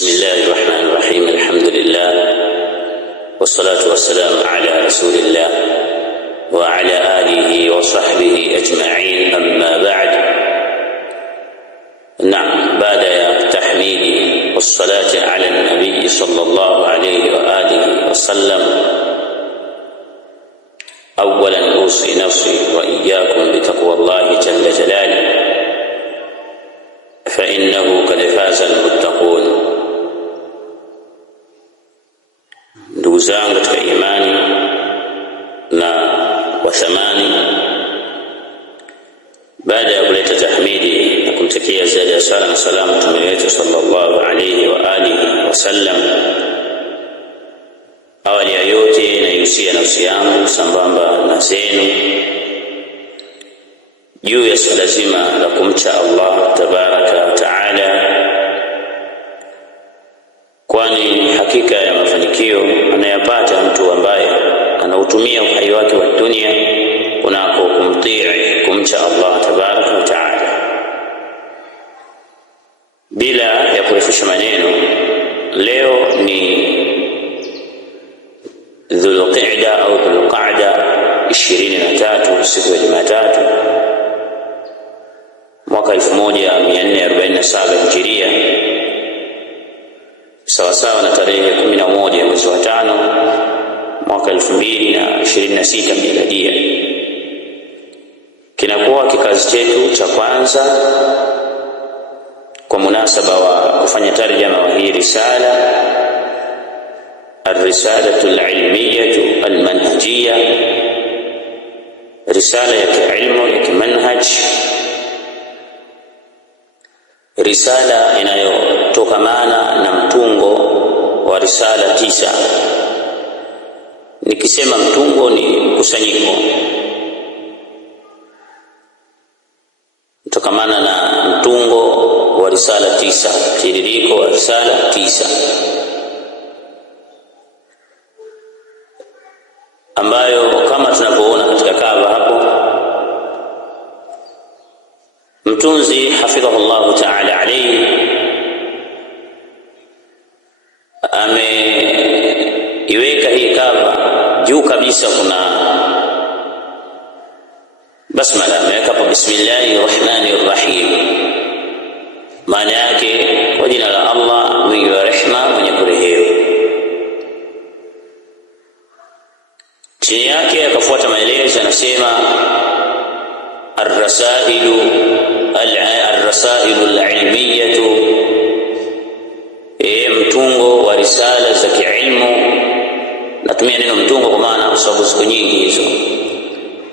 بسم الله الرحمن الرحيم. الحمد لله والصلاة والسلام على رسول الله وعلى آله وصحبه أجمعين. أما بعد، نعم، بعد تحميد والصلاة على النبي صلى الله عليه وآله وسلم، أولا أوصي نفسي وإياكم بتقوى الله جل جلاله، فإنه قد فاز المتقون. Ndugu zangu katika imani na wathamani, baada ya kuleta tahmidi na kumtakia ziada ya sala na salamu mtume wetu sallallahu alayhi wa alihi wasallam, awali ya yote naihusia nafsi yangu sambamba na zenu juu ya swala zima la kumcha Allah tabaraka wa taala, kwani hakika ya mafanikio anayapata mtu ambaye anautumia uhai wake wa dunia kunako kumtii, kumcha Allah tabaraka wa taala. Bila ya kurefusha maneno, leo ni Dhulqa'da au Dhulqa'da 23, siku ya Jumatatu, mwaka 1447 Hijiria, sawasawa na tarehe 11 mwezi wa 5 mwaka 2026 miladia. Kinakuwa kikazi chetu cha kwanza kwa munasaba wa kufanya tarjama wa hii risala, الرسالة العلمية المنهجية، risala ya kiilmu ya kimanhaj, risala inayotokamana na mtungo wa risala 9. Nikisema mtungo ni mkusanyiko, tokamana na mtungo wa risala 9, tiririko wa risala 9, ambayo kama tunavyoona katika kava hapo, mtunzi hafidhahullahu ta'ala alayhi ameiweka hii kava juu kabisa, kuna basmala, ameweka hapo bismillahir rahmanir rahim. Maana yake kwa jina la Allah mwingi wa rehema, mwenye kurehemu. Chini yake akafuata maelezo, yanasema الرسائل العلمية، mtungo wa risala za kiilmu. Natumia neno mtungo kwa maana kwa sababu ziko nyingi hizo.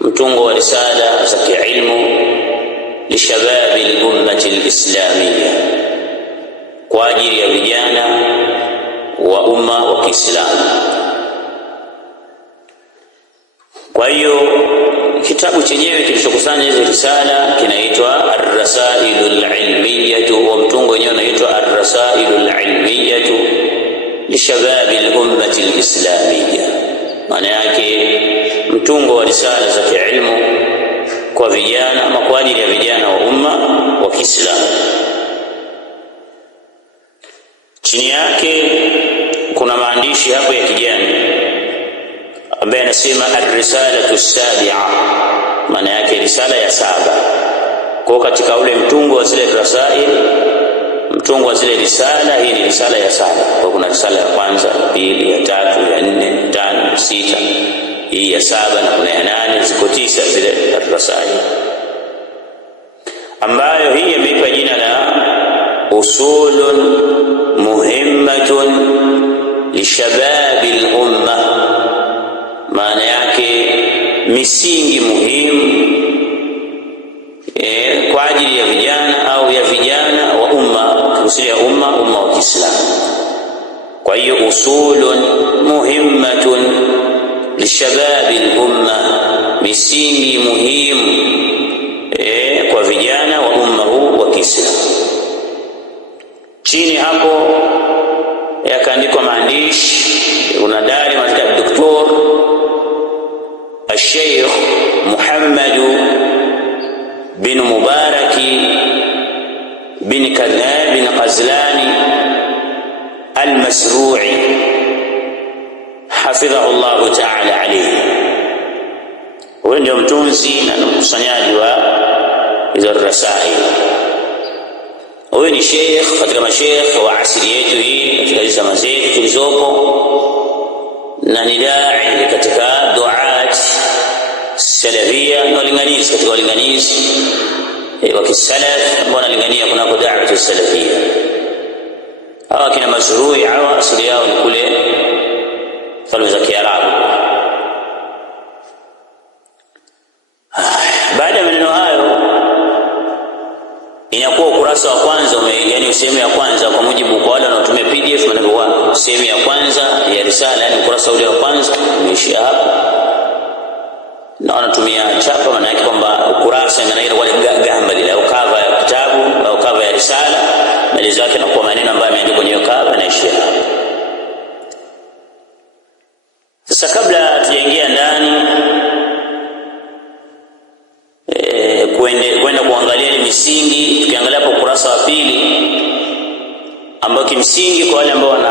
Mtungo wa risala za kiilmu lishababi al-ummati al-islamiyya, kwa ajili ya vijana wa umma wa Kiislamu. Kwa hiyo kitabu chenyewe kilichokusanya hizo risala kinaitwa Ar-Rasailul Ilmiyatu, wa mtungo wenyewe unaitwa Ar-Rasailul Ilmiyatu lishababil ummati al-islamiyya. Maana yake mtungo wa risala za kiilmu kwa vijana, ama kwa ajili ya vijana wa umma wa Kiislamu. Chini yake kuna maandishi hapo ya kijani ambaye anasema ar-risalatu as-sabi'a, maana yake risala ya 7. Kwa katika ule mtungo wa zile rasail, mtungo wa zile risala, hii ni risala ya 7. Kwa kuna risala ya kwanza, ya pili, ya 3, ya 4, 5, 6, hii ya 7 na kuna ya 8, ziko 9 zile rasail, ambayo hii imeipa jina la usulun muhimmatun lishababil umma. Maana yake misingi muhimu kwa ajili ya vijana au ya vijana wa umma, kusudia umma wa Kiislamu. Kwa hiyo usulun muhimmatun lishababil umma, misingi muhimu kwa vijana wa umma huu wa Kiislamu. Chini hapo yakaandikwa maandishi, unadari katika Dr. الشيخ محمد بن مبارك بن كذاب بن قزلاني al-Masru'i hafidhahu Allah ta'ala alayhi. Huyo ndio mtunzi na mkusanyaji wa hizo rasail. Huyo ni sheikh katika masheikh wa asili yetu hii katika zama zetu tulizopo, na ni dai katika duat salafia na walinganizi katika walinganizi wa kisalaf ambao wanalingania kunako da'watu salafia. Hawa kina Masru'i hawa asili yao ni kule falme za Kiarabu. Baada ya maneno hayo, inakuwa ukurasa wa kwanza yani sehemu ya kwanza, kwa mujibu kwa wale wanaotumia PDF, maana sehemu ya kwanza ya risala, yani ukurasa ule wa kwanza umeishia hapo, na wanatumia chapa, maana yake kwamba ukurasa inaenda kwa gamba lile au cover ya kitabu au cover ya risala, maelezo yake na kwa maneno ambayo yameandikwa kwenye cover inaishia hapo. Sasa kabla tujaingia ndani kwenda kuangalia ni misingi, tukiangalia hapo ukurasa wa pili, ambao kimsingi kwa wale ambao wana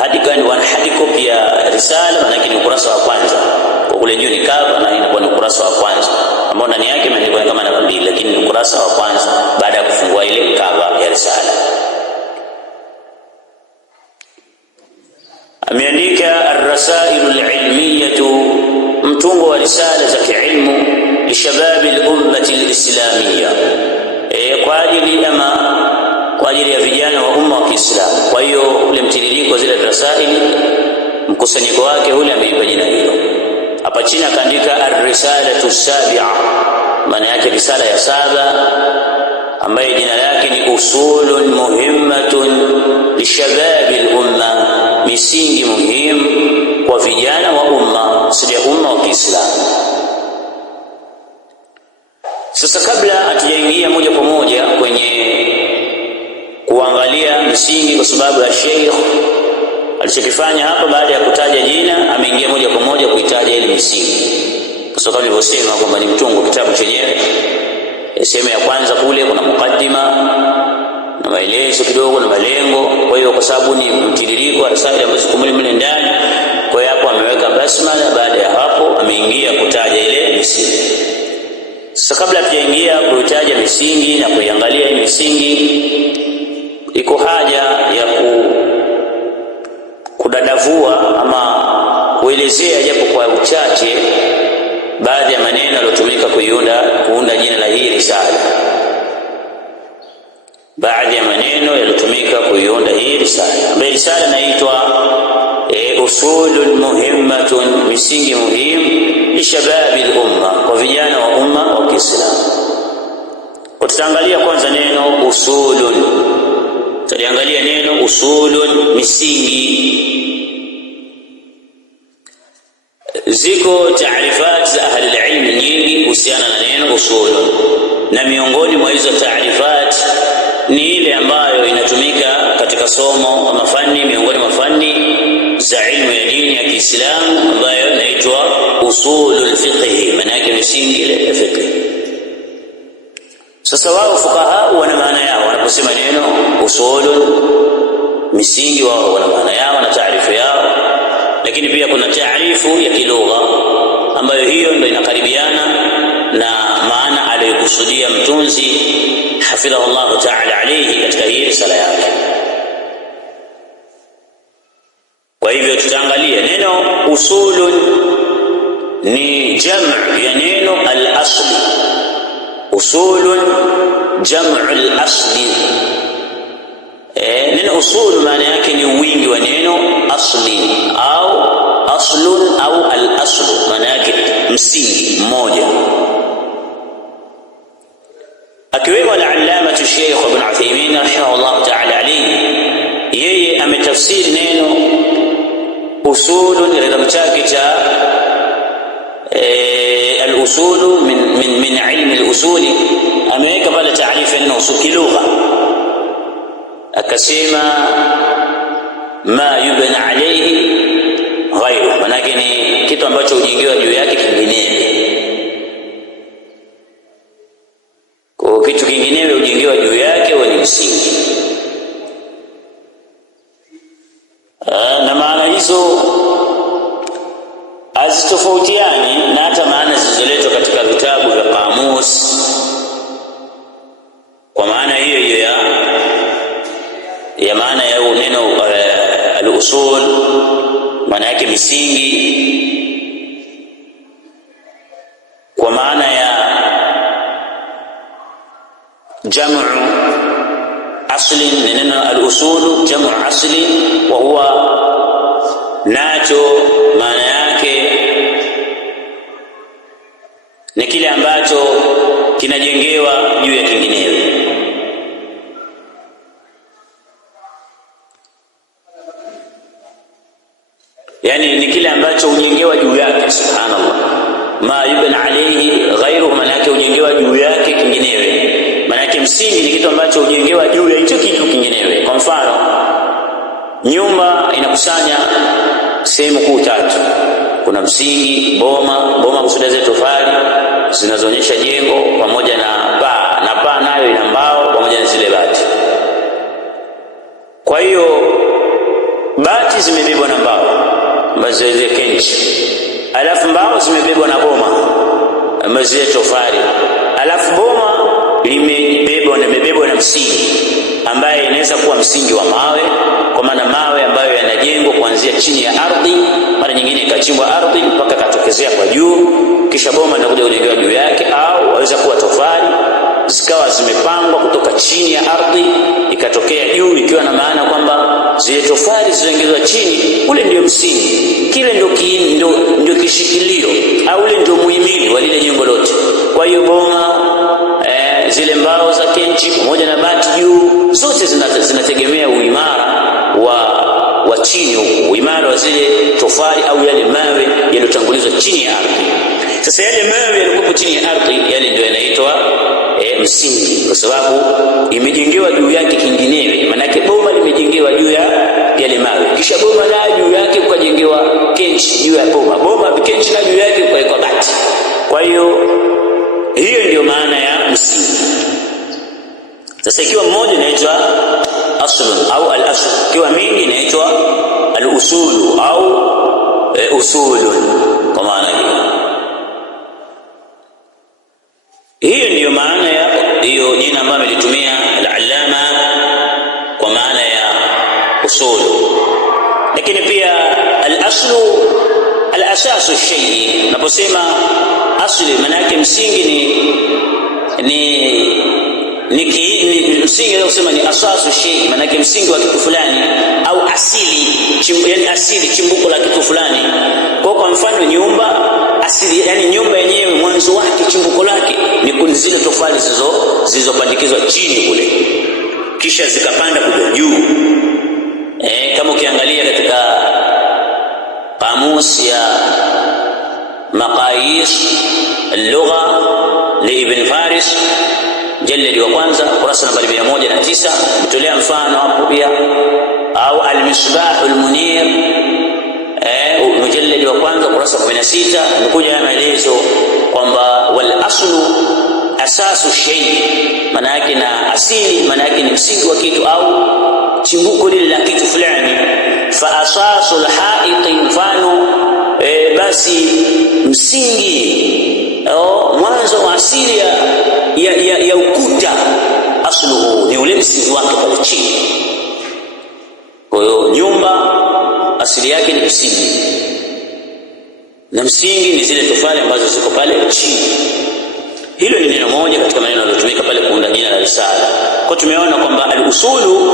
hadi copy ya risala, maana yake ni ukurasa wa kwanza, kwa kule juu ni cover na inakuwa ni ukurasa wa kwanza ambao ndani yake imeandikwa kama namba 2, lakini ni ukurasa wa kwanza baada ya kufungua ile cover ya risala. Ameandika ar-rasailu al-ilmiyatu, mtungo wa risala za kiilmu lishababi al-ummati al-islamiyya, kwa ajili ya vijana wa umma wa Kiislamu. Kwa hiyo ule mtiririko zile rasaili, mkusanyiko wake ule ameipa jina hilo. Hapa chini akaandika ar-risalatu as-sabi'a, maana yake risala ya 7, ambayo jina lake ni usulun muhimmatun lishababi al-umma, misingi muhimu kwa vijana wa umma, sio umma wa Kiislamu. Sasa kabla hatujaingia moja kwa moja kwenye kuangalia misingi, kwa sababu ya Sheikh alichokifanya hapa, baada ya kutaja jina ameingia moja kwa moja kuitaja ile misingi, kwa sababu nilivyosema kwamba ni mtungo kitabu chenyewe. Sehemu ya kwanza kule kuna mukaddima na maelezo kidogo na malengo. Kwa hiyo kwa sababu ni mtiririko wa risala ambazo ziko mle ndani, kwa hiyo hapo ameweka basmala, baada ya hapo ameingia kutaja ile misingi. Sasa kabla tujaingia kuitaja misingi na kuiangalia hii misingi, iko haja ya kudadavua ama kuelezea japo kwa uchache baadhi ya maneno yaliyotumika kuunda jina la hii risala. Baadhi ya maneno yaliyotumika kuiunda hii risala, ambayo risala inaitwa usulun muhimmatun, misingi muhimu lishababi al-umma, kwa vijana wa umma wa Kiislamu. Tutaangalia kwanza neno usulun, tutaangalia neno usulun, misingi. Ziko taarifat za ahli al-ilm nyingi kuhusiana na neno usulun, na miongoni mwa hizo taarifat ni ile ambayo inatumika katika somo ama fani, miongoni mwa fani za ilmu ya dini ya Kiislamu, ambayo inaitwa usulul fiqh, maana yake misingi ya fiqh. Sasa wao fuqaha wana maana yao wanaposema neno usulun, misingi, wao wana maana yao na taarifu yao, lakini pia kuna taarifu ya kilugha ambayo hiyo ndio inakaribiana na maana aliyokusudia mtunzi hafidhahu Allah ta'ala alayhi katika hii risala yake. Kwa hivyo tutaangalia neno usulun ni jamu ya neno al-asli. Usulun jamu al-asli. Neno usul maana yake ni wingi wa neno asli au aslun au al-aslu, maana yake msingi mmoja. Akiwemo al-allama Sheikh Ibn Uthaymeen rahimahullah ta'ala alayhi, yeye ametafsiri neno usulun katika kitabu chake cha al-usul min ilmi al-usuli, ameweka pale taarifa neno usul kilugha, akasema ma yubna alayhi ghayru, maana yake ni kitu ambacho hujengewa juu yake kingineo. Kwa kitu kingineo hujengewa juu yake, ni msingi. na maana hizo hazitofautiani na hata maana zilizoletwa katika vitabu vya kamus, kwa maana hiyo hiyo ya maana ya neno al-usul, maana yake misingi, kwa maana ya jamu asli. Neno al-usul jamu asli, wa huwa nacho maana yake ni kile ambacho kinajengewa juu ya kinginewe. Yani ni kile ambacho hujengewa juu yake. Subhanallah, ma yubna alayhi ghayruhu, maana yake hujengewa juu yake kinginewe. Maana yake msingi ni kitu ambacho hujengewa juu ya hicho kitu kinginewe. Kwa mfano, nyumba inakusanya sehemu kuu tatu. Kuna msingi, boma kusudia zile tofali zinazoonyesha jengo, pamoja na paa nayo ina mbao pamoja na zile bati. Kwa hiyo bati zimebebwa na mbao ambazo zile kenchi, alafu mbao zimebebwa na boma ambazo zile tofali, alafu boma limebebwa na msingi ambaye inaweza kuwa msingi wa mawe, kwa maana mawe ambayo yanajengwa kuanzia chini ya ardhi, mara nyingine ikachimbwa ardhi mpaka katokezea kwa juu, kisha boma linakuja kujengewa juu yake, au waweza kuwa tofali zikawa zimepangwa kutoka chini ya ardhi ikatokea juu, ikiwa na maana kwamba zile tofali zilizoingizwa chini, ule ndio msingi, kile ndio kishikilio, au ule ndio muhimili wa lile jengo lote. Kwa hiyo boma, zile mbao za kenchi pamoja na bati juu, zote zinategemea uimara wa chini huko, uimara wa zile tofali au yale mawe yaliyotangulizwa chini ya ardhi. Sasa yale mawe yaliyokuwa chini ya ardhi, yale ndio yanaitwa msingi, kwa sababu imejengewa juu yake kinginewe. Maana yake boma limejengewa juu ya yale mawe, kisha boma na juu yake ukajengewa kenchi juu ya boma kenchi na juu yake ukawekwa bati. Kwa hiyo ndio maana ya msingi. Sasa ikiwa mmoja inaitwa aslun au al-asl, ikiwa mingi inaitwa al-usulu au usulun, kwa maana hiyo ndiyo maana ya hiyo jina ambayo amelitumia al-allama kwa maana ya usulu. Lakini pia al-aslu al-asasu shay'i, naposema asli maana yake msingi ni msingi, au kusema ni asasu shay, maana yake msingi wa kitu fulani, au asili, yani asili, chimbuko la kitu fulani. Kwa mfano nyumba asili, yani nyumba yenyewe mwanzo wake, chimbuko lake ni zile tofali zilizopandikizwa chini kule, kisha zikapanda kuja juu. Kama ukiangalia katika kamusi ya maqayis al-lugha li Ibn Faris, jaldi wa kwanza kurasa nambari 109, mtolea mfano hapo pia, au al-misbah al-munir mujalladi wa kwanza kurasa 16, nikuja maelezo kwamba wal aslu asasu shay, maana yake na asili, maana yake ni msingi wa kitu au chimbuko lile la kitu fulani. Fa asasul haiti, mfano basi msingi au mwanzo wa asili ya ukuta, asluhu ni ule msingi wake pale chini. Kwa hiyo nyumba asili yake ni msingi, na msingi ni zile tofali ambazo ziko pale chini. Hilo ni neno moja katika maneno yaliyotumika pale kuunda jina la risala. Kwa tumeona kwamba al-usulu,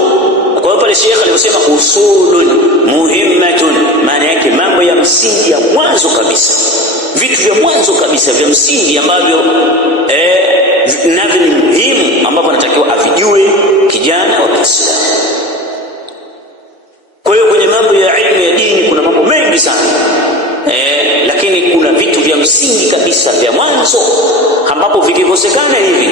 kwa hiyo pale Sheikh alisema usulun muhimmatun, maana yake mambo ya msingi ya mwanzo kabisa, vitu vya mwanzo kabisa vya msingi ambavyo navyo ni muhimu, ambavyo anatakiwa avijue kijana wa Kiislamu. Kwa hiyo kwenye mambo ya elimu ya dini kuna mambo mengi sana, lakini kuna vitu vya msingi kabisa vya mwanzo ambapo vikikosekana hivi,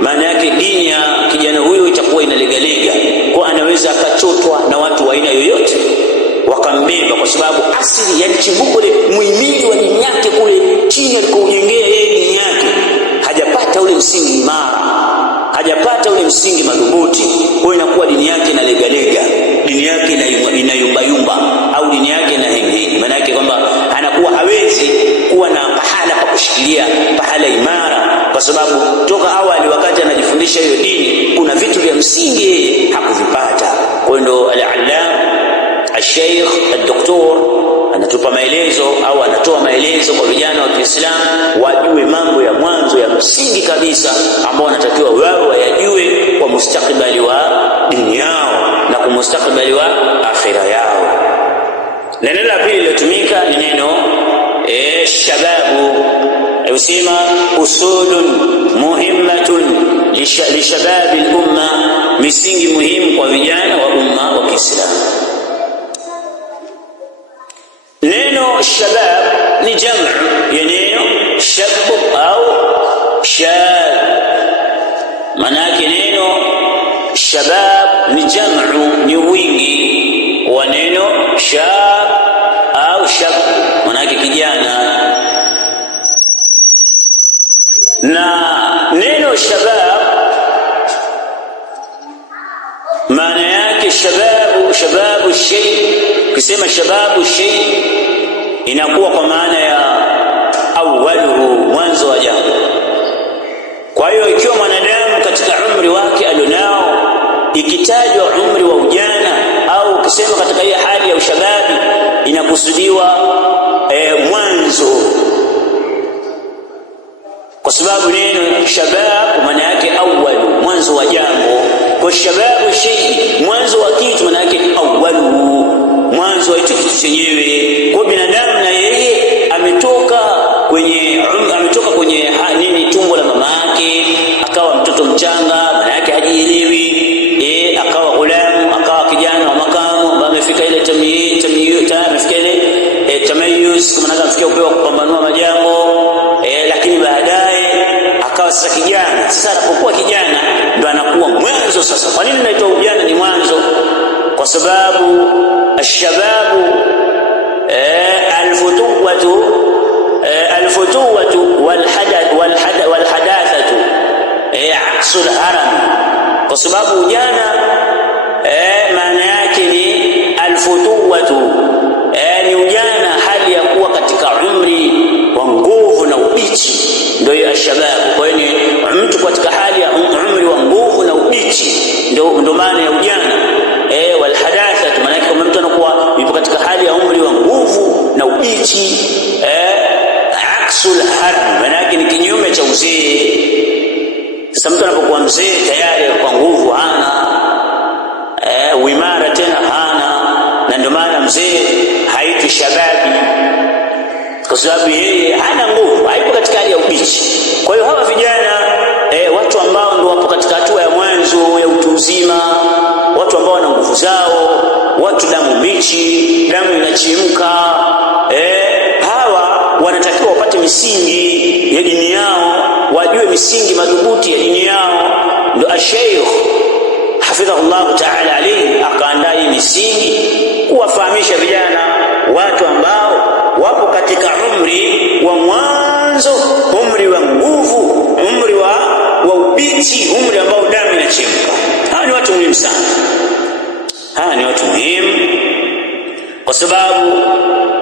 maana yake dini ya kijana huyo itakuwa inalegalega, kwa anaweza akachotwa na watu wa aina yoyote wakambeba, kwa sababu asili, yani chimbuko ile muhimili wa dini yake kule chini alikojengea yeye dini yake, hajapata ule msingi imara, hajapata ule msingi madhubuti. Kwa hiyo inakuwa dini yake inalegalega, dini yake inayumbayumba. sababu toka awali wakati anajifundisha hiyo dini kuna vitu vya msingi yeye hakuvipata. Kwa ndo al-Allam al-Sheikh al-Doktor anatupa maelezo au anatoa maelezo kwa vijana wa Kiislamu wajue mambo ya mwanzo ya msingi kabisa ambao wanatakiwa wao wayajue kwa mustakbali wa dini yao na kwa mustakbali wa akhira yao. Neno la pili lilotumika ni neno shababu. Usema usulun muhimmatun lishababi al-umma, misingi muhimu kwa vijana wa umma wa Kiislamu. Neno shabab ni jamu ya neno shabu au shab. Maana yake neno shabab ni jamu, ni wingi wa neno shab au shab, maana yake kijana. Na neno shabab maana yake shababu shay. Ukisema shababu shay inakuwa kwa maana ya awwaluhu, mwanzo wa jambo. Kwa hiyo ikiwa mwanadamu katika umri wake alionao, ikitajwa umri wa ujana au ukisema katika hii hali ya ushababi, inakusudiwa mwanzo, kwa sababu neno shabab maana yake awwalu, mwanzo wa jambo. Kwa shababu shay, mwanzo wa kitu, maana yake awwaluhu, mwanzo wa kitu chenyewe. Kwa binadamu na yeye ametoka kwenye tumbo la mama yake, akawa mtoto mchanga, maana yake hajielewi, akawa ghulamu, akawa kijana wa makamu, amefika ile amefika ile tamayuz, kama anafikia upewa kupambanua majambo, lakini baadaye akawa sasa kijana. Sasa anapokuwa kijana ndo anakuwa mwanzo. Sasa kwa nini naitwa ujana ni mwanzo? Kwa sababu الشباب الفتوة والحداثة عكس الهرم. kwa sababu ujana maana yake ni alfutuwatu, ni ujana hali ya kuwa katika umri wa nguvu na ubichi, ndio ashababu. Kwa hiyo mtu katika hali ya umri wa nguvu na ubichi ndio maana ya ujana. Walhadatha maana yake kama mtu anakuwa yupo katika hali ya umri wa nguvu na ubichi. Aksul harm maana yake ni kinyume cha uzee. Sasa mtu anapokuwa mzee tayari kwa nguvu hana, uimara tena hana, na ndio maana mzee haitwi shababi, kwa sababu yeye hana nguvu, haipo katika hali ya ubichi. Kwa hiyo hawa vijana watu ambao ndio wapo katika hatua ya mwanzo ya utu uzima, watu ambao wana nguvu zao, watu damu mbichi, damu inachemka, hawa wanatakiwa wapate misingi ya dini yao, wajue misingi madhubuti ya dini yao. Ndio Sheikh hafidhahullah ta'ala alayhi akaandaa hii misingi kuwafahamisha vijana, watu ambao wapo katika umri wa mwanzo, umri wa nguvu, umri wa ubichi, umri ambao damu inachemka. Hawa ni watu muhimu sana. Hawa ni watu muhimu kwa sababu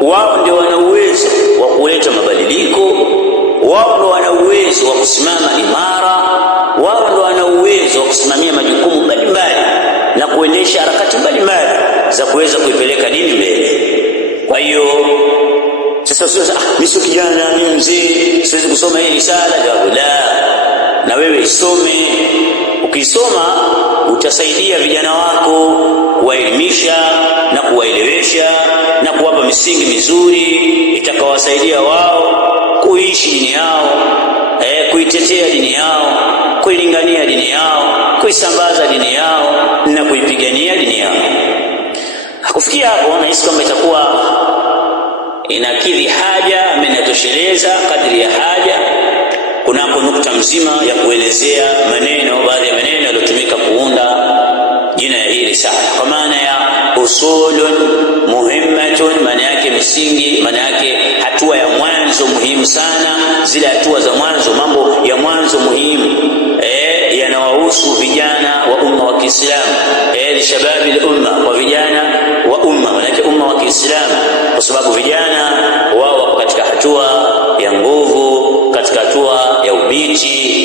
wao ndio wana uwezo wa kuleta mabadiliko, wao ndio wana uwezo wa kusimama imara, wao ndio wana uwezo wa kusimamia majukumu mbalimbali na kuendesha harakati mbalimbali za kuweza kuipeleka dini mbele. Kwa hiyo sasa mimi sio kijana, mimi mzee, siwezi kusoma hii risala. La, na wewe isome. Ukisoma utasaidia vijana wako kuwaelimisha na kuwaelewesha na kuwapa misingi mizuri itakawasaidia wao kuishi dini yao, kuitetea dini yao, kuilingania dini yao, kuisambaza dini yao na kuipigania dini yao. Kufikia hapo nahisi kwamba itakuwa inakidhi haja, amenatosheleza kadri ya haja. Kunako nukta mzima ya kuelezea maneno, baadhi ya maneno yaliyotumika kuunda jina ya hii risala, kwa maana ya usulun muhimmatun, maana yake misingi, maana yake hatua ya mwanzo muhimu sana. Zile hatua za mwanzo, mambo ya mwanzo muhimu yanawahusu vijana wa umma wa Kiislamu, lishababi al-umma, kwa vijana wa umma, maana yake umma wa Kiislamu, kwa sababu vijana wao wako katika hatua ya nguvu, katika hatua ya ubichi,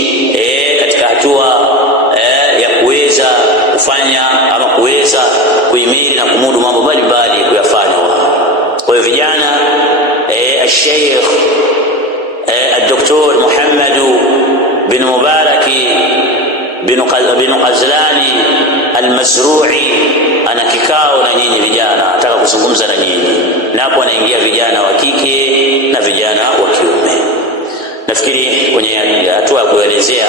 kufanya ama kuweza kuhimili na kumudu mambo mbalimbali kuyafanya. Kwa hiyo vijana Sheikh Dr. Muhammad bin Mubarak bin Qazlani al-Mazrui ana kikao na nyinyi vijana, nataka kuzungumza na nyinyi, na hapo anaingia vijana wa kike na vijana wa kiume. Nafikiri kwenye hatua ya kuelezea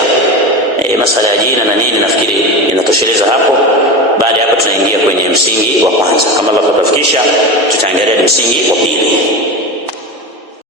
masala ya jina na nini, nafikiri inatosheleza hapo. Baada ya hapo tunaingia kwenye msingi wa kwanza. Kama Allah tutafikisha, tutaangalia msingi wa pili.